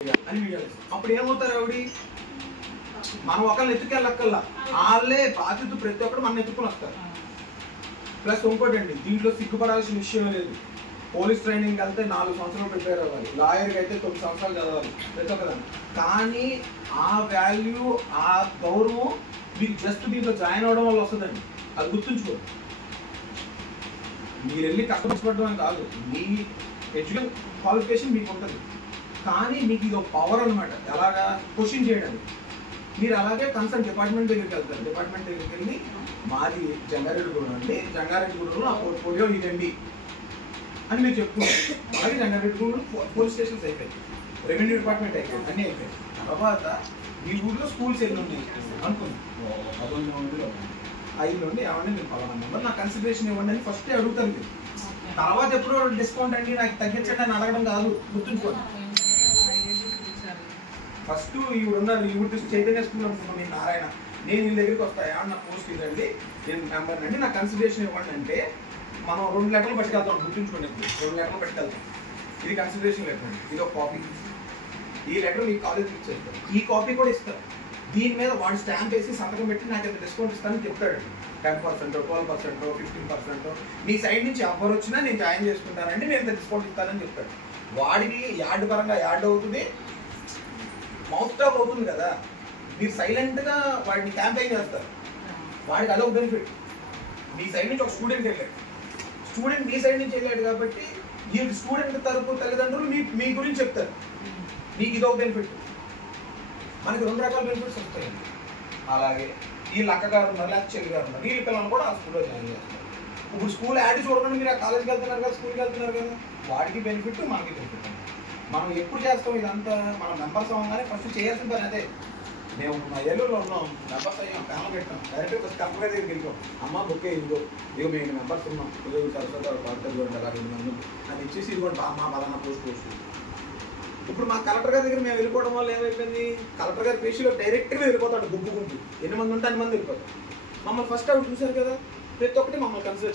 అని వీడియో అప్పుడు ఏమవుతారు ఆవిడ మనం ఒకళ్ళని ఎత్తుకెళ్ళక్కల్లా వాళ్ళే బాధ్యత ప్రతి ఒక్కరు మనం ఎత్తుకుని వస్తారు. ప్లస్ ఇంకోటి అండి, దీంట్లో సిగ్గుపడాల్సిన విషయం లేదు. పోలీస్ ట్రైనింగ్కి వెళ్తే 4 సంవత్సరాలు ప్రిపేర్ అవ్వాలి, లాయర్కి అయితే 9 సంవత్సరాలు చదవాలి ప్రతి ఒక్కదాన్ని. కానీ ఆ వాల్యూ ఆ గౌరవం మీకు జస్ట్ దీంట్లో జాయిన్ అవ్వడం వల్ల వస్తుందండి. అది గుర్తుంచుకోండి. మీరు వెళ్ళి కష్టపడడం అని కాదు, మీ ఎడ్యుకేషన్ క్వాలిఫికేషన్ మీకు ఉంటుంది. కానీ మీకు ఇది ఒక పవర్ అనమాట, ఎలాగా క్వశ్చన్ చేయడానికి. మీరు అలాగే కన్సర్న్ డిపార్ట్మెంట్ దగ్గరికి వెళ్తారు. డిపార్ట్మెంట్ దగ్గరికి వెళ్ళి మాది జంగారెడ్డిగూడెం అండి, జంగారెడ్డిగూడెంలో ఆ పోర్ట్ఫోలియో ఇదండి అని మీరు చెప్పుకుంటారు. అలాగే జంగారెడ్డిగూడెం పోలీస్ స్టేషన్స్ అయిపోయాయి, రెవెన్యూ డిపార్ట్మెంట్ అయిపోయింది, అన్నీ అయిపోయాయి. తర్వాత మీ ఊళ్ళో స్కూల్స్ ఎన్ని ఉన్నాయి అనుకుంది, 5 నుండి ఏమండి మీరు పలానా నెంబర్ నాకు కన్సిడరేషన్ ఇవ్వండి అని ఫస్ట్ అడుగుతారు మీరు. తర్వాత ఎప్పుడో డిస్కౌంట్ అండి నాకు తగ్గించండి అని అడగడం కాదు, గుర్తుంచుకోండి. ఫస్ట్ ఈవిడ ఉన్నారు, ఈవిడ చైతన్య స్కూల్ అనుకున్నాను నేను, నారాయణ, నేను వీళ్ళ దగ్గరికి వస్తాను, ఏమన్నా పోస్ట్ ఇదండి, నేను నెంబర్ అండి నాకు కన్సిడరేషన్ ఇవ్వండి అంటే మనం 2 లెటర్లు పట్టుకెళ్తాం. గుర్తుంచుకోండి, 2 లెటర్లు పట్టుకెళ్తాం. ఇది కన్సిడరేషన్ లెటర్, ఇది ఒక కాపీ. ఈ లెటర్ మీకు కాలేజ్కి ఇచ్చేస్తారు, ఈ కాపీ కూడా ఇస్తారు. దీని మీద వాడు స్టాంప్ వేసి సంతకం పెట్టి నాకు ఎంత డిస్కౌంట్ ఇస్తానని చెప్తాడు. 10%, 12%, 15%. మీ సైడ్ నుంచి ఎవరు వచ్చినా నేను జాయిన్ చేసుకుంటానండి, నేను ఎంత డిస్కౌంట్ ఇస్తానని చెప్తాడు. వాడికి యార్డ్ పరంగా యార్డ్ అవుతుంది, మౌత్ టాక్ అవుతుంది కదా. మీరు సైలెంట్గా వాడిని క్యాంపెయిన్ చేస్తారు, వాడికి అదొక బెనిఫిట్. మీ సైడ్ నుంచి ఒక స్టూడెంట్ వెళ్ళాడు, స్టూడెంట్ మీ సైడ్ నుంచి వెళ్ళాడు కాబట్టి ఈ స్టూడెంట్ తరపు తల్లిదండ్రులు మీ గురించి చెప్తారు, మీకు ఇదొక బెనిఫిట్. మనకి 2 రకాల బెనిఫిట్స్ వస్తాయి. అలాగే వీళ్ళు అక్కగారు ఉన్నారు, లేకపోతే చెల్లి గారు ఉన్నారు, వీళ్ళ పిల్లలు కూడా ఆ స్కూల్లో జాయిన్ చేస్తారు. ఇప్పుడు స్కూల్ యాడ్ చూడకుండా మీరు ఆ కాలేజ్కి వెళ్తున్నారు కదా, స్కూల్కి వెళ్తున్నారు కదా, వాడికి బెనిఫిట్, మనకి బెనిఫిట్. మనం ఎప్పుడు చేస్తాం ఇదంతా, మనం మెంబర్స్ అవ్వగానే ఫస్ట్ చేయాల్సిన పని అదే. మేము మా ఏలూరులో ఉన్నాం, మెంబర్స్ అయ్యాం, ప్యానల్ పెట్టాం, డైరెక్ట్గా ఫస్ట్ కంపెనీ దగ్గరికి వెళ్ళిపోం. అమ్మ బుక్కే ఇదిగో, ఇదిగో మేము మెంబర్స్ ఉన్నాం, ఇదిగో సరస్వతి పడుతుంది అలా 2 మంది అని ఇచ్చేసి ఇదిగోండి అమ్మ పలానా పోస్ట్. ఇప్పుడు మా కలెక్టర్ గారి దగ్గర మేము వెళ్ళిపోవడం వల్ల ఏమైపోయింది, కలెక్టర్ గారి పేషీలో డైరెక్ట్గా వెళ్ళిపోతాడు, గుంపు ఎన్ని మంది ఉంటే అన్ని మంది వెళ్ళిపోతాడు. మమ్మల్ని ఫస్ట్ ఆవిడ చూశారు కదా, ప్రతి ఒక్కటి మమ్మల్ని కన్సిడర్